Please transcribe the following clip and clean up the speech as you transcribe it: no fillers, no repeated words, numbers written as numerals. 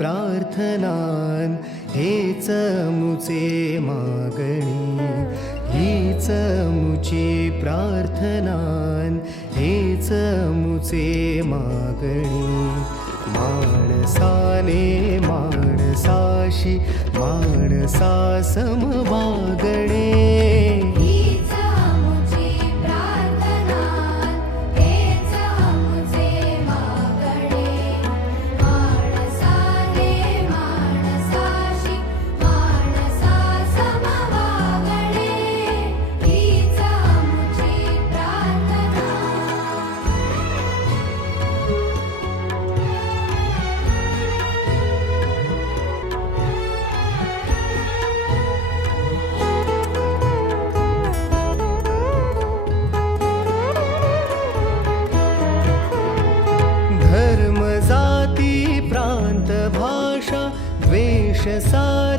प्रार्थनान हेच मुचे मागणी, हीच मुची प्रार्थनान हेच मुचे मागणी. माणसाने माणसाशी माणसा सम वागणे, हीच मुची प्रार्थना, हेच मुचे मागणे. माणसाने माणसाशी माणसा सम वागणे, हीच मुची प्रार्थना. धर्म जाती प्रांत भाषा द्वेष सारे